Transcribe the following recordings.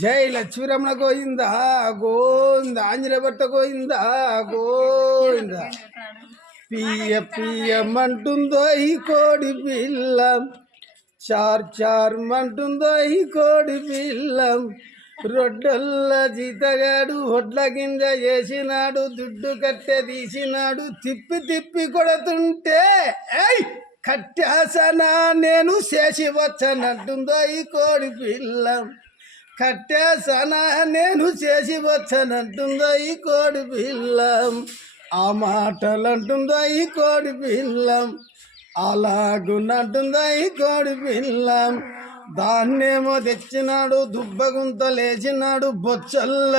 జై లక్ష్మీరమణ గోయిందా గోవింద ఆంజనేయ భట్ట గోయిందా గోవింద పియ్య పియ్యమంటుందో ఈ కోడి పిల్ల చార్ చార్ మంటుందో ఈ కోడి పిల్ల రొడ్డల్ల జీతగాడు ఒడ్ల గింజ చేసినాడు దుడ్డు కట్టె తీసినాడు తిప్పి తిప్పి కొడుతుంటే కట్టేసనా నేను చేసి వచ్చనంటుందో ఈ కోడి పిల్ల కట్టేసనా నేను చేసి వచ్చనంటుందో ఈ కోడి పిల్ల ఆ మాటలంటుందో ఈ కోడి పిల్ల అలాగున్నట్టుందో ఈ కోడి పిల్ల దాన్నేమో తెచ్చినాడు దుబ్బగుంత లేచినాడు బొచ్చల్ల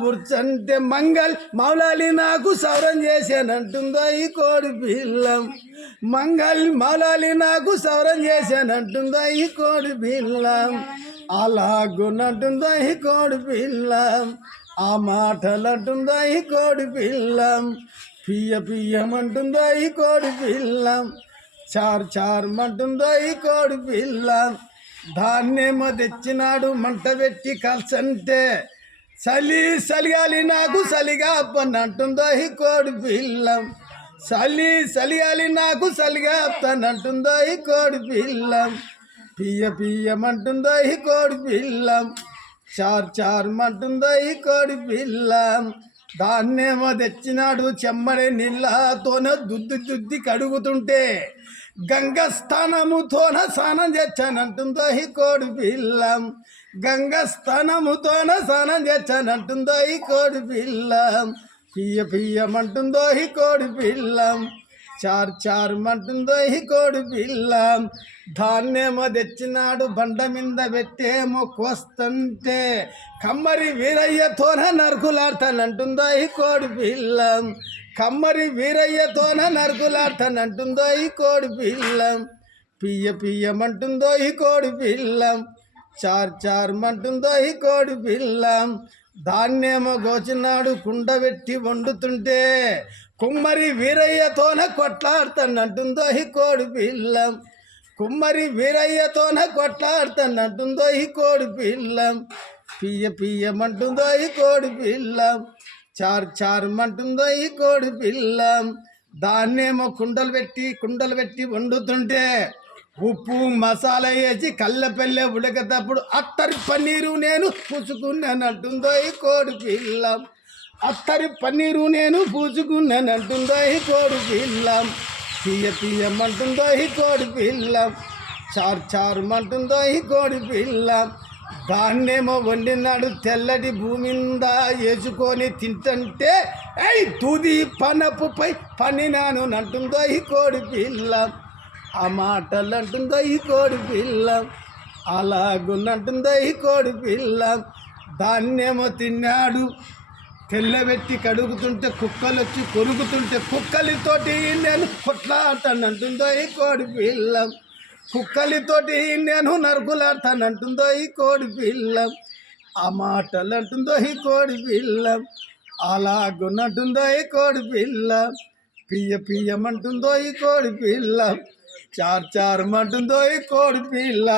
బుర్చంటే మంగళ్ మౌలాలి నాకు సౌరం చేశానంటుందో ఈ కోడి పిల్లం మంగళ్ మౌలాలి నాకు సౌరం చేశానంటుందో ఈ కోడి పిల్లం అలాగున్నట్టుందో ఈ కోడి పిల్లం ఆ మాటలంటుందో ఈ కోడి పిల్లం పియ్య పియ్యమంటుందో ఈ కోడి పిల్లం చార్ చార్ మంటుందో ఈ కోడి పిల్లం దాన్నేమో తెచ్చినాడు మంట పెట్టి కల్సంటే చలిగాలి నాకు చలిగా అప్పనంటుందో ఈ కోడి పిల్లం చలిగాలి నాకు చలిగా అప్పనంటుందో ఈ కోడి పిల్లం పియ్య పియ్యమంటుందో ఈ కోడి పిల్లం చార్ చార్ మంటుందో ఈ కోడి పిల్లం దాన్నేమో తెచ్చినాడు చెమ్మడి నీళ్ళతోన దుద్ది కడుగుతుంటే గంగ స్థానముతోన స్నానం చేచ్చానంటుందో ఈ కోడి పిల్లం గంగ స్థానముతోన స్నానం చేచ్చానంటుందో ఈ కోడి పిల్లం పియ్య పియ్యమంటుందో ఈ కోడి పిల్లం చార్ చార్ మంటుందో ఈ కోడి పిల్లం దాన్నేమో తెచ్చినాడు బండ మీద పెట్టేమో కోస్తుంటే కమ్మరి వీరయ్యతోన నరుకులాడతానంటుందో ఈ కోడి పిల్లం కమ్మరి వీరయ్యతోన నరుకులాడతానంటుందో ఈ కోడి పిల్లం పియ్య పియ్యమంటుందో ఈ కోడి పిల్లం చార్ చార్ మంటుందో ఈ కోడి పిల్లం దాన్నేమో గోచినాడు కుండ పెట్టి వండుతుంటే కుమ్మరి వీరయ్యతోన కొట్లాడుతానంటుందో ఈ కోడి పిల్లం కుమ్మరి వీరయ్యతోన కొట్లాడుతానంటుందో ఈ కోడి పిల్లం పియ్య పియ్యమంటుందో ఈ కోడి పిల్లం చార్ చార్ మంటుందో ఈ కోడి పిల్లం దాన్నేమో కుండలు పెట్టి వండుతుంటే ఉప్పు మసాలా వేసి కళ్ళపెల్లె ఉడకటప్పుడు అత్తరి పన్నీరు నేను పూసుకున్నానంటుందో ఈ కోడి పిల్లం అత్తరి పన్నీరు నేను పూసుకున్నానంటుందో ఈ కోడి పిల్లం పియ్య పియ్యమంటుందో ఈ కోడి పిల్లం చార్ చార్ మంటుందో ఈ కోడి పిల్లం దాన్నేమో వండినాడు తెల్లటి భూమి మీద వేసుకొని తింటుంటే తుది పనపుపై పనినాను నంటుందో ఈ కోడి పిల్లం ఆ మాటలంటుందో ఈ కోడి పిల్లం అలాగున్నంటుందో ఈ కోడి పిల్లం దాన్నేమో తిన్నాడు తెల్లబెట్టి కడుగుతుంటే కుక్కలు వచ్చి కొరుకుతుంటే కుక్కలితోటి నేను కొట్లాడతానంటుందో ఈ కోడి పిల్లం కుక్కలితోటి నేను నరుకులాడతానంటుందో ఈ కోడి పిల్లం ఆ మాటలంటుందో ఈ కోడి పిల్లం అలాగున్నట్టుందో ఈ కోడి పిల్లం పియ్య పియ్యమంటుందో ఈ కోడి పిల్లం చార్ చార్ మంటుందో ఈ కోడి పిల్ల